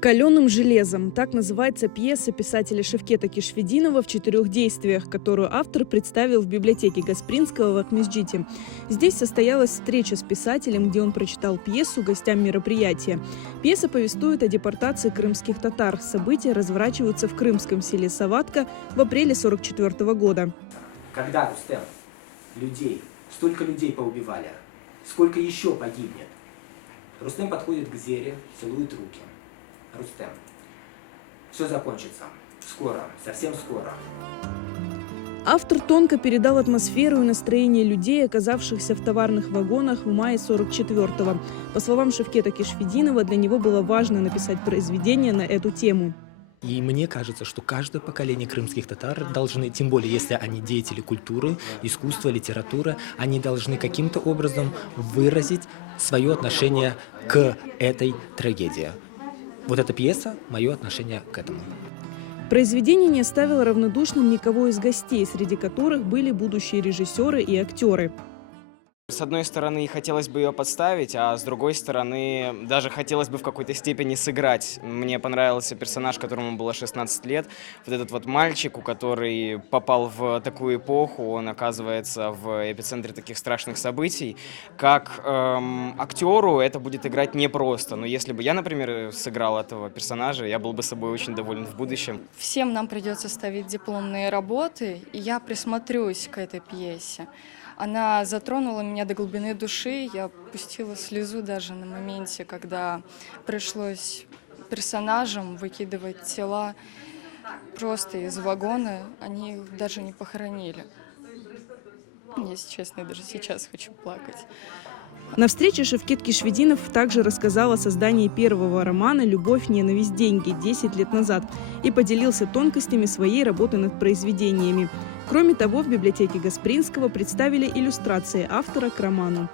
«Каленым железом» – так называется пьеса писателя Шевкета Кишфетдинова в 4 действиях, которую автор представил в библиотеке Гаспринского в Акмесджите. Здесь состоялась встреча с писателем, где он прочитал пьесу гостям мероприятия. Пьеса повествует о депортации крымских татар. События разворачиваются в крымском селе Саватка в апреле 1944 года. Когда, Рустем, столько людей поубивали, сколько еще погибнет? Рустем подходит к Зере, целует руки. Рустем, все закончится. Скоро, совсем скоро. Автор тонко передал атмосферу и настроение людей, оказавшихся в товарных вагонах в мае 1944-го. По словам Шевкета Кишфетдинова, для него было важно написать произведение на эту тему. И мне кажется, что каждое поколение крымских татар должны, тем более если они деятели культуры, искусства, литературы, они должны каким-то образом выразить свое отношение к этой трагедии. Вот эта пьеса – мое отношение к этому. Произведение не оставило равнодушным никого из гостей, среди которых были будущие режиссеры и актеры. С одной стороны, хотелось бы ее подставить, а с другой стороны, даже хотелось бы в какой-то степени сыграть. Мне понравился персонаж, которому было 16 лет. Вот этот вот мальчик, который попал в такую эпоху, он оказывается в эпицентре таких страшных событий. Как актеру это будет играть непросто. Но если бы я, например, сыграл этого персонажа, я был бы собой очень доволен в будущем. Всем нам придется ставить дипломные работы, и я присмотрюсь к этой пьесе. Она затронула меня до глубины души, я пустила слезу даже на моменте, когда пришлось персонажам выкидывать тела просто из вагона, они их даже не похоронили. Если честно, я даже сейчас хочу плакать. На встрече Шевкет Кишфетдинов также рассказал о создании первого романа «Любовь, ненависть, деньги» 10 лет назад и поделился тонкостями своей работы над произведениями. Кроме того, в библиотеке Гаспринского представили иллюстрации автора к роману.